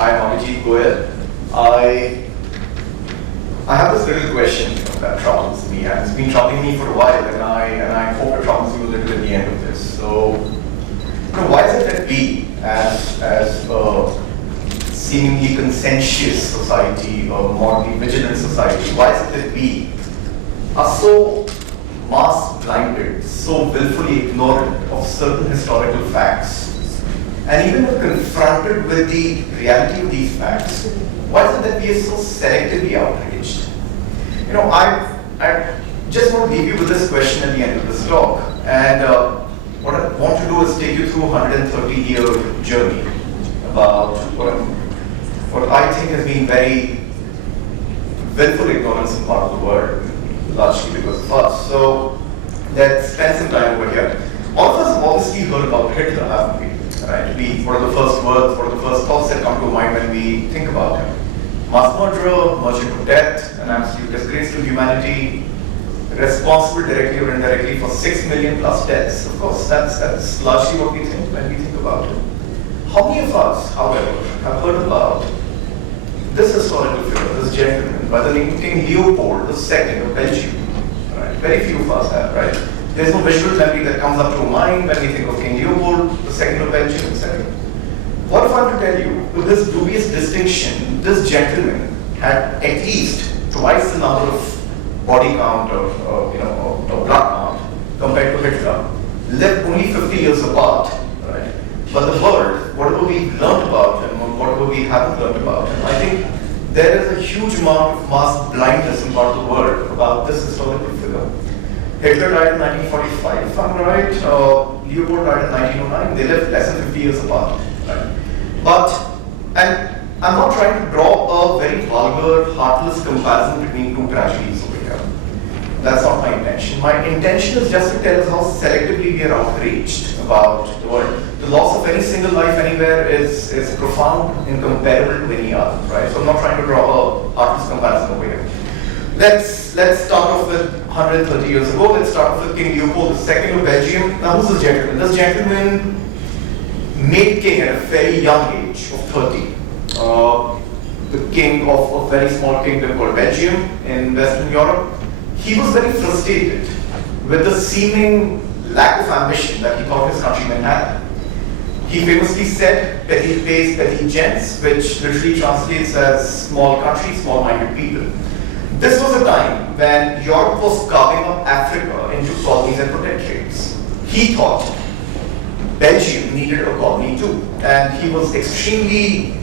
I'm Avijit Goel. I have this little question that troubles me, and it's been troubling me for a while, and I hope it troubles you a little at the end of this. So, why is it that we, as a seemingly conscientious society, or morally vigilant society, why is it that we are so mask-blinded, so willfully ignorant of certain historical facts, and even when confronted with the reality of these facts, why is it that we are so selectively outraged? I just want to leave you with this question at the end of this talk, and what I want to do is take you through a 130-year journey about what I think has been very willful ignorance in part of the world, largely because of us. So let's spend some time over here. All of us have obviously heard about Hitler, haven't we? Right? What are the first words, what are the first thoughts that come to mind when we think about him? Mass murderer, merchant of death, an absolute disgrace to humanity, responsible directly or indirectly for 6 million plus deaths. Of course, that's largely what we think when we think about him. How many of us, however, have heard about this historical figure, this gentleman by the name of King Leopold II of Belgium? Right? Very few of us have, right? There's no visual memory that comes up to mind when we think of King Leopold II of Belgium, etc. What if I'm to tell you, with this dubious distinction, this gentleman had at least twice the number of body count or blood count compared to Hitler, lived only 50 years apart, right? But the world, whatever we've learned about him or whatever we haven't learned about him, I think there is a huge amount of mass blindness in part of the world about this historical figure. Hitler died in 1945, if I'm right. Leopold died in 1909. They lived less than 50 years apart. Right? And I'm not trying to draw a very vulgar, heartless comparison between two tragedies over here. That's not my intention. My intention is just to tell us how selectively we are outraged about the world. The loss of any single life anywhere is profound, incomparable to any other. Right? So I'm not trying to draw a heartless comparison over here. Let's start off with 130 years ago. Let's start off with King Leopold II of Belgium. Now, who's this gentleman? This gentleman made king at a very young age of 30. The king of a very small kingdom called Belgium in Western Europe. He was very frustrated with the seeming lack of ambition that he thought his countrymen had. He famously said, "Petit pays, petit gens," which literally translates as small country, small-minded people. This was a time when Europe was carving up Africa into colonies and protectorates. He thought Belgium needed a colony too, and he was extremely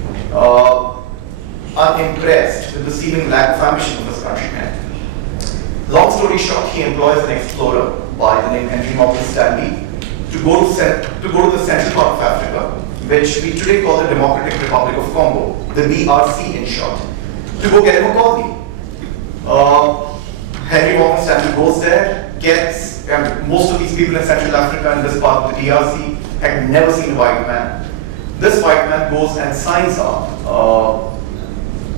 unimpressed with the seeming lack of ambition of his countrymen. Long story short, he employs an explorer by the name Henry Morgan Stanley to go to the central part of Africa, which we today call the Democratic Republic of Congo, the DRC in short, to go get him a colony. Henry Morgan Stanley goes there, most of these people in Central Africa and this part of the DRC had never seen a white man. This white man goes and signs up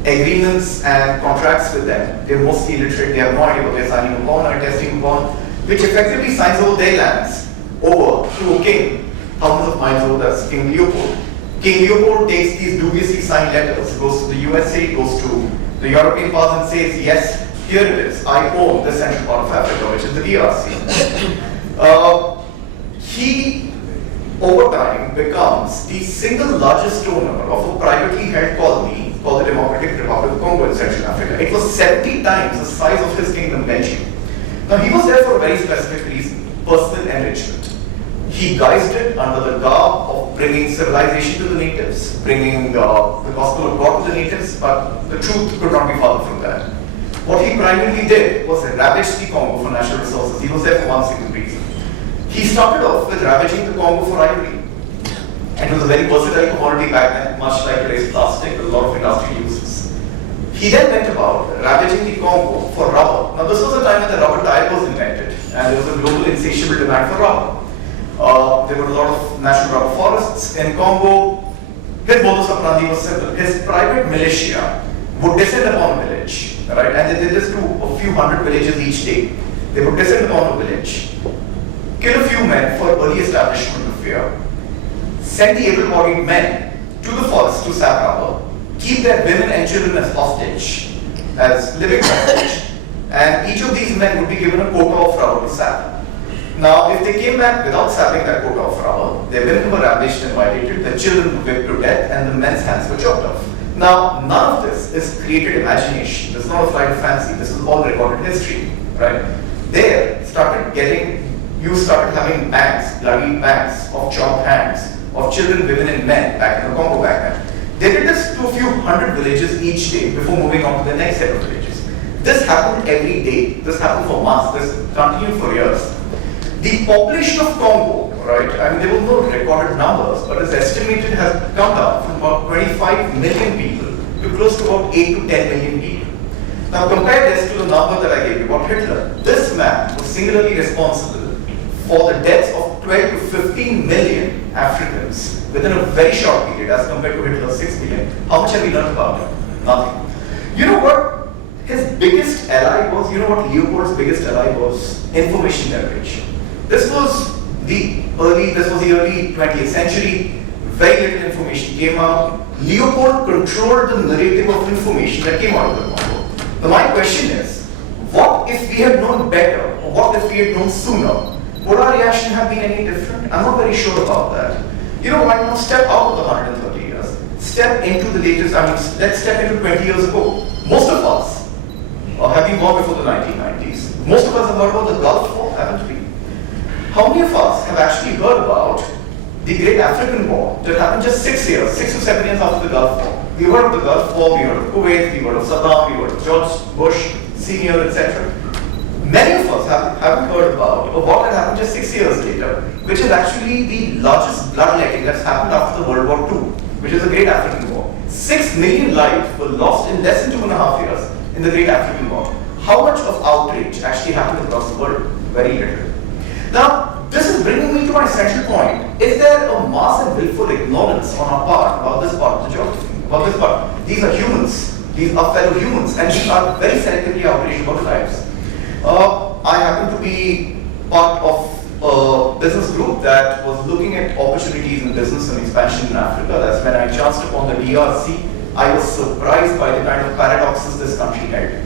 agreements and contracts with them. They're mostly illiterate, they have no idea what they're signing upon or testing upon, which effectively signs over their lands over to a king, thousands of miles over, that's King Leopold. King Leopold takes these dubiously signed letters, goes to the USA, goes to the European powers and says, yes, here it is, I own the central part of Africa, which is the DRC. He, over time, becomes the single largest owner of a privately held colony called the Democratic Republic of Congo in Central Africa. It was 70 times the size of his kingdom, Belgium. Now, he was there for a very specific reason, personal enrichment. He guised it under the garb of bringing civilization to the natives, bringing the gospel of God to the natives, but the truth could not be farther from that. What he primarily did was ravage the Congo for natural resources. He was there for one single reason. He started off with ravaging the Congo for ivory. And it was a very versatile commodity back then, much like today's plastic, with a lot of industrial uses. He then went about ravaging the Congo for rubber. Now, this was a time when the rubber tire was invented, and there was a global insatiable demand for rubber. There were a lot of natural rubber forests in Congo. His modus operandi was simple. His private militia would descend upon a village, right? And they did this to a few hundred villages each day. They would descend upon a village, kill a few men for early establishment of fear, send the able-bodied men to the forest to sap rubber, keep their women and children as hostage, as living hostage, and each of these men would be given a quota of rubber to sap. Now, if they came back without sapping that quota of rubber, their women were ravished and violated, their children were whipped to death, and the men's hands were chopped off. Now, none of this is created imagination. This is not a flight of fancy. This is all recorded history, right? You started having banks, bloody banks of chopped hands of children, women, and men back in the Congo back then. They did this to a few hundred villages each day before moving on to the next set of villages. This happened every day. This happened for months. This continued for years. The population of Congo, right? I mean, there were no recorded numbers, but it's estimated has come down from about 25 million people to close to about 8 to 10 million people. Now, compare this to the number that I gave you about Hitler. This man was singularly responsible for the deaths of 12 to 15 million Africans within a very short period as compared to Hitler's 6 million. How much have we learned about him? Nothing. You know what his biggest ally was? You know what Leopold's biggest ally was? Information leverage. This was the early 20th century. Very little information came out. Leopold controlled the narrative of information that came out of the Congo. Now my question is, what if we had known better, or what if we had known sooner? Would our reaction have been any different? I'm not very sure about that. You know, why not step out of the 130 years? Step into the latest, let's step into 20 years ago. Most of us have been born before the 1990s. Most of us have heard about the Gulf War, haven't we? How many of us have actually heard about the Great African War that happened just 6 to 7 years after the Gulf War? We heard of the Gulf War, we heard of Kuwait, we heard of Saddam, we heard of George Bush Sr., etc. Many of us haven't heard about a war that happened just 6 years later, which is actually the largest bloodletting that's happened after the World War II, which is the Great African War. 6 million lives were lost in less than 2.5 years in the Great African War. How much of outrage actually happened across the world? Very little. Now, this is bringing me to my central point. Is there a mass and willful ignorance on our part about this part of the geography? About this part? These are humans. These are fellow humans, and we are very selectively outraged about lives. I happen to be part of a business group that was looking at opportunities in business and expansion in Africa. That's when I chanced upon the DRC. I was surprised by the kind of paradoxes this country held.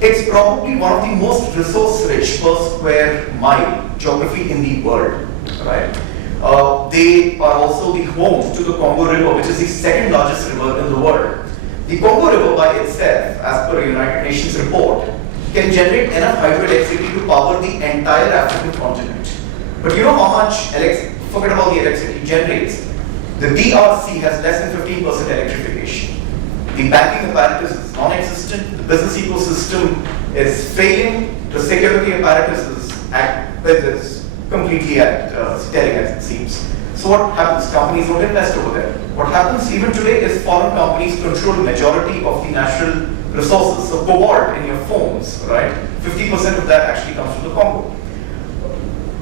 It's probably one of the most resource-rich per square mile geography in the world, right? They are also the home to the Congo River, which is the second largest river in the world. The Congo River by itself, as per a United Nations report, can generate enough hydroelectricity to power the entire African continent. But you know how much, forget about the electricity it generates. The DRC has less than 15% electrification. The banking apparatus is non-existent, the business ecosystem is failing, the security apparatus is completely staring as it seems. So what happens? Companies don't invest over there. What happens even today is foreign companies control the majority of the natural resources. So cobalt in your phones, right? 50% of that actually comes from the Congo.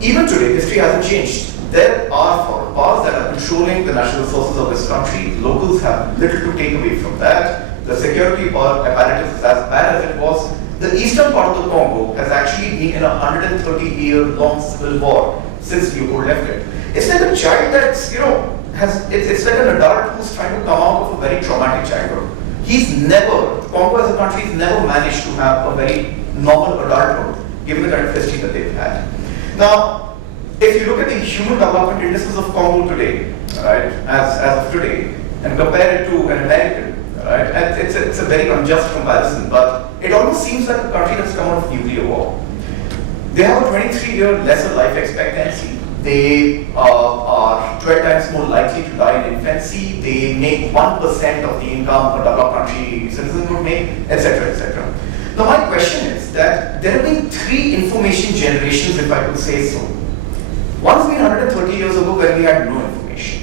Even today, history hasn't changed. There are foreign powers that are controlling the natural resources of this country. Locals have little to take away from that. The security apparatus is as bad as it was. The eastern part of the Congo has actually been in a 130-year-long civil war since Leopold left it. It's like a child that's, it's like an adult who's trying to come out of a very traumatic childhood. Congo as a country has never managed to have a very normal adulthood, given the kind of history that they've had. Now, if you look at the human development indices of Congo today, right, as of today, and compare it to an American, right, and it's a very unjust comparison, but it almost seems like a country that's come out of nuclear war. They have a 23-year lesser life expectancy. They are 12 times more likely to die in infancy. They make 1% of the income a developed country citizen would make, etc., etc. Now my question is that there have been 3 information generations, if I could say so. One has been 130 years ago when we had no information.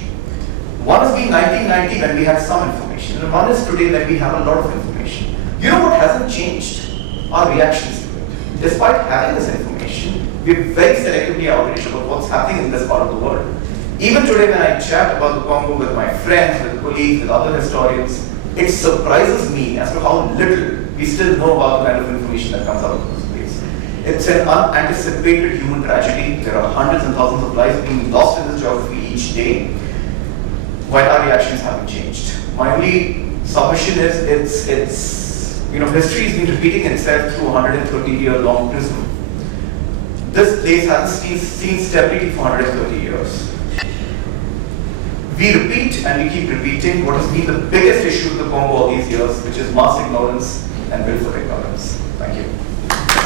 One has been 1990 when we had some information. And one is today when we have a lot of information. You know what hasn't changed? Our reactions to it. Despite having this information, we're very selectively outraged about what's happening in this part of the world. Even today when I chat about the Congo with my friends, with colleagues, with other historians, it surprises me as to how little we still know about the kind of information that comes out of this place. It's an unanticipated human tragedy. There are hundreds and thousands of lives being lost in this geography each day, while our reactions haven't changed. My only submission is it's history has been repeating itself through 130-year long prism. This place hasn't seen stability for 130 years. We repeat and we keep repeating what has been the biggest issue in the Congo all these years, which is mass ignorance and willful ignorance. Thank you.